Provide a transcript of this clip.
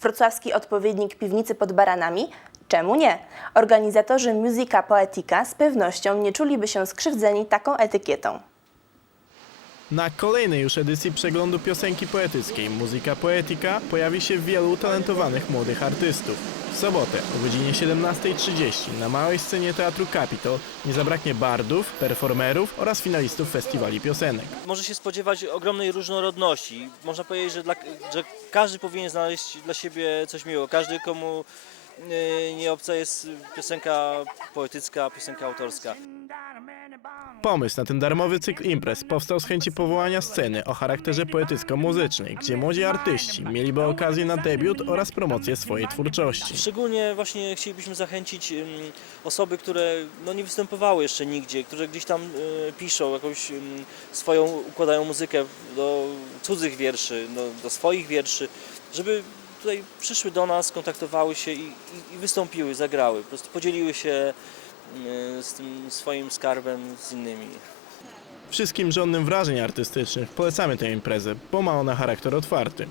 Wrocławski odpowiednik piwnicy pod baranami? Czemu nie? Organizatorzy Musica Poetica z pewnością nie czuliby się skrzywdzeni taką etykietą. Na kolejnej już edycji przeglądu piosenki poetyckiej Muzyka Poetica pojawi się wielu talentowanych młodych artystów. W sobotę o godzinie 17.30 na małej scenie Teatru Capitol nie zabraknie bardów, performerów oraz finalistów festiwali piosenek. Może się spodziewać ogromnej różnorodności. Można powiedzieć, że, dla, że każdy powinien znaleźć dla siebie coś miłego. Każdy, komu yy, nie obca jest piosenka poetycka, piosenka autorska. Pomysł na ten darmowy cykl imprez powstał z chęci powołania sceny o charakterze poetycko-muzycznej, gdzie młodzi artyści mieliby okazję na debiut oraz promocję swojej twórczości. Szczególnie właśnie chcielibyśmy zachęcić osoby, które no, nie występowały jeszcze nigdzie, które gdzieś tam y, piszą jakąś swoją, układają muzykę do cudzych wierszy, do, do swoich wierszy, żeby tutaj przyszły do nas, kontaktowały się i, i, i wystąpiły, zagrały, po prostu podzieliły się z tym swoim skarbem z innymi. Wszystkim żądnym wrażeń artystycznych polecamy tę imprezę, bo ma ona charakter otwarty.